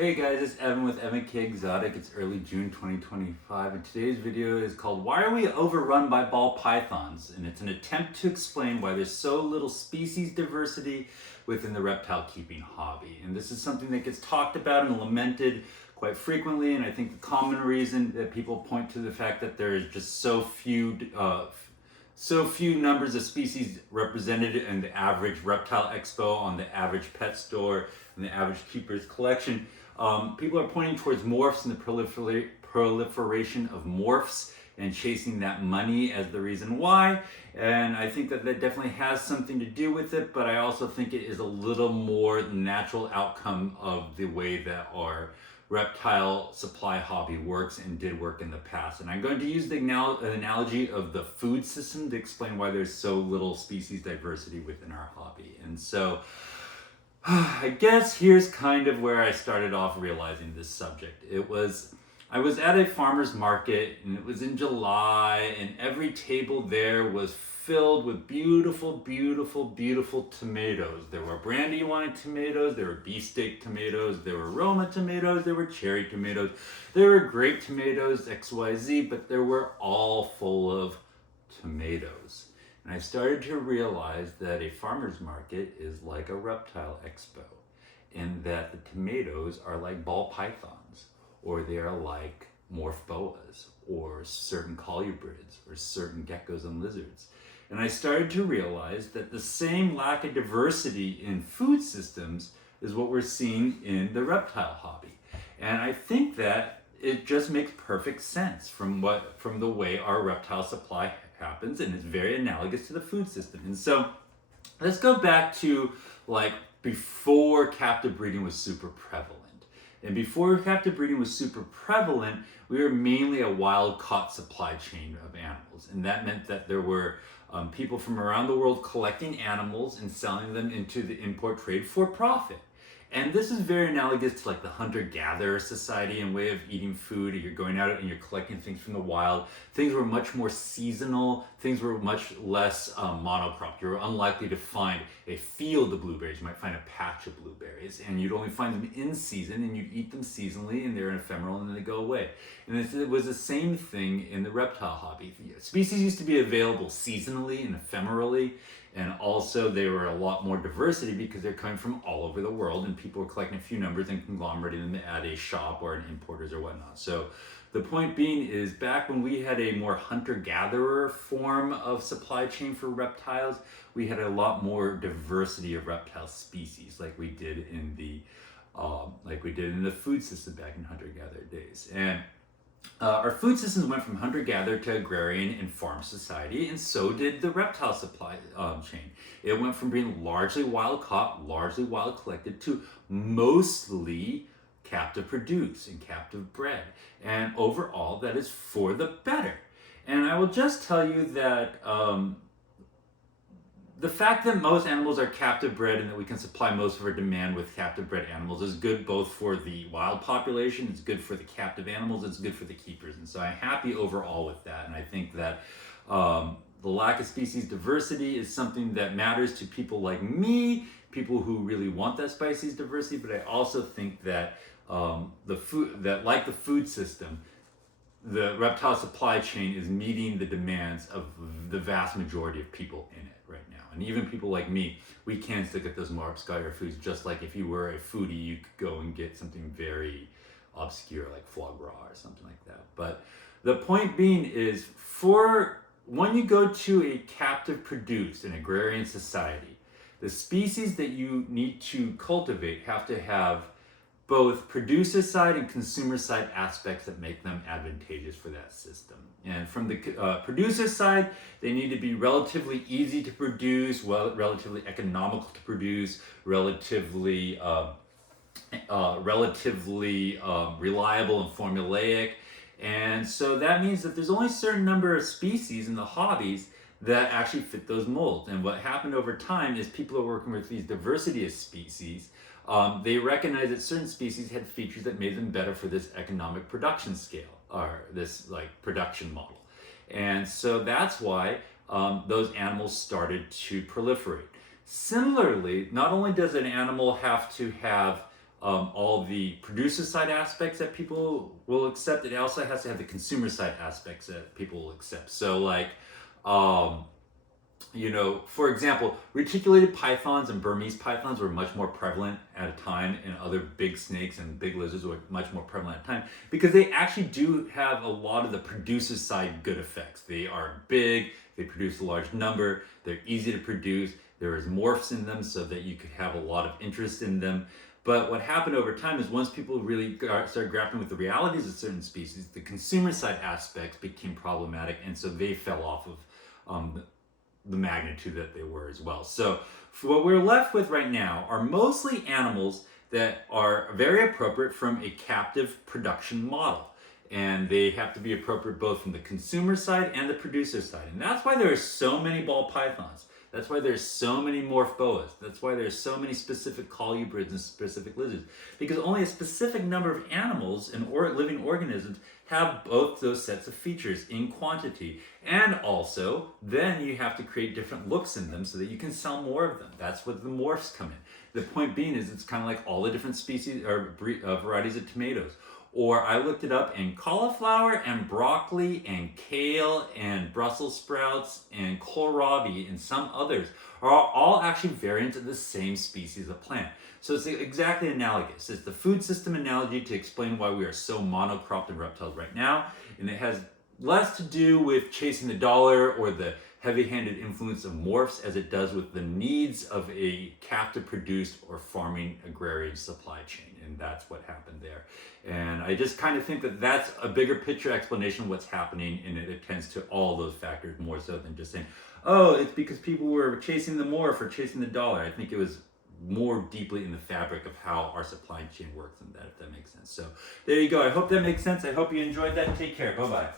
Hey guys, it's Evan with Evan K Exotic. It's early June 2025 and today's video is called Why Are We Overrun by Ball Pythons? And it's an attempt to explain why there's so little species diversity within the reptile keeping hobby. And this is something that gets talked about and lamented quite frequently, and I think the common reason that people point to the fact that there is just so few numbers of species represented in the average reptile expo, on the average pet store, and the average keeper's collection. People are pointing towards morphs and the proliferation of morphs and chasing that money as the reason why. And I think that definitely has something to do with it, but I also think it is a little more natural outcome of the way that our reptile supply hobby works and did work in the past. And I'm going to use the analogy of the food system to explain why there's so little species diversity within our hobby. And so I guess here's kind of where I started off realizing this subject. I was at a farmer's market and it was in July, and every table there was filled with beautiful, beautiful, beautiful tomatoes. There were Brandywine tomatoes, there were beefsteak tomatoes, there were Roma tomatoes, there were cherry tomatoes, there were grape tomatoes, XYZ, but they were all full of tomatoes. And I started to realize that a farmer's market is like a reptile expo, and that the tomatoes are like ball pythons, or they are like morph boas, or certain colubrids, or certain geckos and lizards. And I started to realize that the same lack of diversity in food systems is what we're seeing in the reptile hobby. And I think that it just makes perfect sense from the way our reptile supply happens, and it's very analogous to the food system. And so let's go back to like before captive breeding was super prevalent. And before captive breeding was super prevalent, we were mainly a wild caught supply chain of animals. And that meant that there were people from around the world collecting animals and selling them into the import trade for profit. And this is very analogous to like the hunter-gatherer society and way of eating food. You're going out and you're collecting things from the wild. Things were much more seasonal. Things were much less monocropped. You're unlikely to find a field of blueberries. You might find a patch of blueberries, and you'd only find them in season, and you'd eat them seasonally, and they're ephemeral, and then they go away. And it was the same thing in the reptile hobby. Species used to be available seasonally and ephemerally, and also there were a lot more diversity because they're coming from all over the world, and people were collecting a few numbers and conglomerating them at a shop or an importers or whatnot. So the point being is, back when we had a more hunter-gatherer form of supply chain for reptiles, we had a lot more diversity of reptile species, like we did in the food system back in hunter-gatherer days. And our food systems went from hunter-gatherer to agrarian and farm society, and so did the reptile supply chain. It went from being largely wild-caught, largely wild-collected, to mostly captive produced and captive bred. And overall, that is for the better. And I will just tell you that the fact that most animals are captive bred and that we can supply most of our demand with captive bred animals is good both for the wild population, it's good for the captive animals, it's good for the keepers. And so I'm happy overall with that. And I think that the lack of species diversity is something that matters to people like me, people who really want that species diversity. But I also think that like the food system, the reptile supply chain is meeting the demands of the vast majority of people in it right now. And even people like me, we can still get those more obscure foods, just like if you were a foodie, you could go and get something very obscure like foie gras or something like that. But the point being is, when you go to a captive produced and agrarian society, the species that you need to cultivate have to have both producer side and consumer side aspects that make them advantageous for that system. And from the producer side, they need to be relatively easy to produce, relatively economical to produce, relatively reliable and formulaic. And so that means that there's only a certain number of species in the hobbies that actually fit those molds. And what happened over time is people are working with these diversity of species. They recognized that certain species had features that made them better for this economic production scale, or this like production model. And so that's why those animals started to proliferate. Similarly, not only does an animal have to have all the producer side aspects that people will accept. It also has to have the consumer side aspects that people will accept. So like, um, for example, reticulated pythons and Burmese pythons were much more prevalent at a time, and other big snakes and big lizards were much more prevalent at a time because they actually do have a lot of the producer side good effects. They are big, they produce a large number, they're easy to produce, there is morphs in them so that you could have a lot of interest in them. But what happened over time is once people really started grappling with the realities of certain species, the consumer side aspects became problematic, and so they fell off of the magnitude that they were as well. So what we're left with right now are mostly animals that are very appropriate from a captive production model. And they have to be appropriate both from the consumer side and the producer side. And that's why there are so many ball pythons. That's why there's so many morph boas. That's why there's so many specific colubrids and specific lizards. Because only a specific number of animals and living organisms have both those sets of features in quantity. And also, then you have to create different looks in them so that you can sell more of them. That's what the morphs come in. The point being is it's kind of like all the different species or varieties of tomatoes. Or I looked it up, and cauliflower and broccoli and kale and Brussels sprouts and kohlrabi and some others are all actually variants of the same species of plant. So it's exactly analogous. It's the food system analogy to explain why we are so monocropped in reptiles right now. And it has less to do with chasing the dollar or the heavy-handed influence of morphs as it does with the needs of a captive produced or farming agrarian supply chain. And that's what happened there. And I just kind of think that that's a bigger picture explanation of what's happening, and it attends to all those factors more so than just saying, oh, it's because people were chasing the morph or chasing the dollar. I think it was more deeply in the fabric of how our supply chain works than that, if that makes sense. So there you go. I hope that makes sense. I hope you enjoyed that. Take care. Bye-bye.